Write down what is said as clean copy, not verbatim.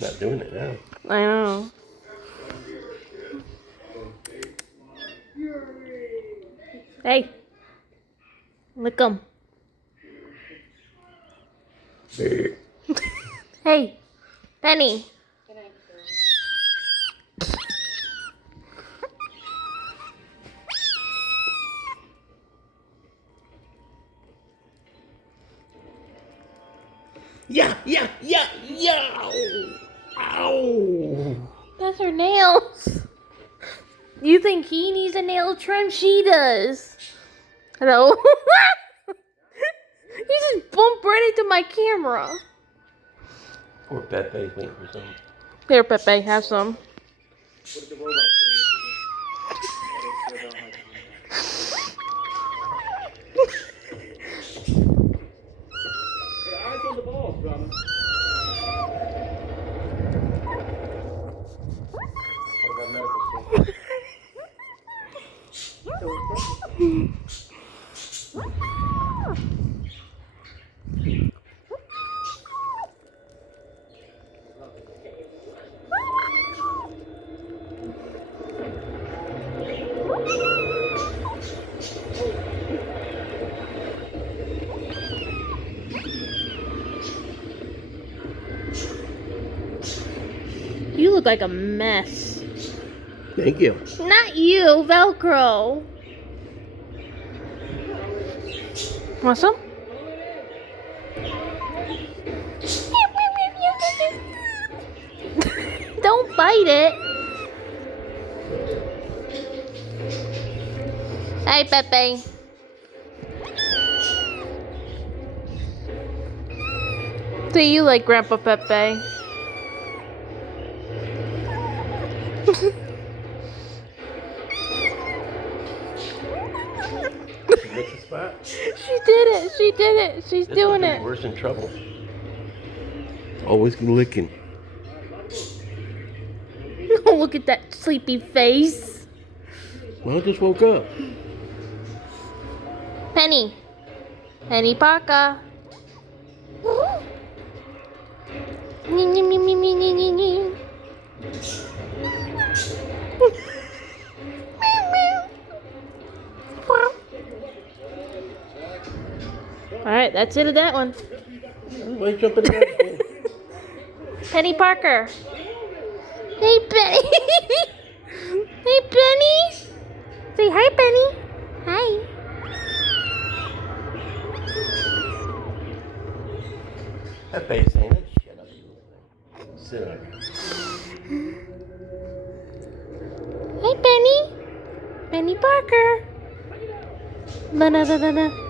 Not doing it now. I know. Hey. Lick 'em. Hey. Penny. Yeah. Ow. That's her nails. You think he needs a nail trim? She does. Hello? He just bumped right into my camera. Poor Pepe's waiting for some. Here, Pepe, have some. You look like a mess. Thank you. Not you, Velcro. Want some? Don't bite it. Hey, Pepe. Do you like Grandpa Pepe? Miss the spot. She did it. She did it. She's This doing one's it. worse in trouble. Always licking. Look at that sleepy face. Well, I just woke up. Penny. Penny Parker. Alright, that's it of that one. Why you jumping in? Penny Parker. Hey, Penny. Hey, Penny. Say hi, Penny. Hi. Pepe's saying that. Shut up, you little thing. Sit on Hey, Penny. Penny Parker. La la la la la.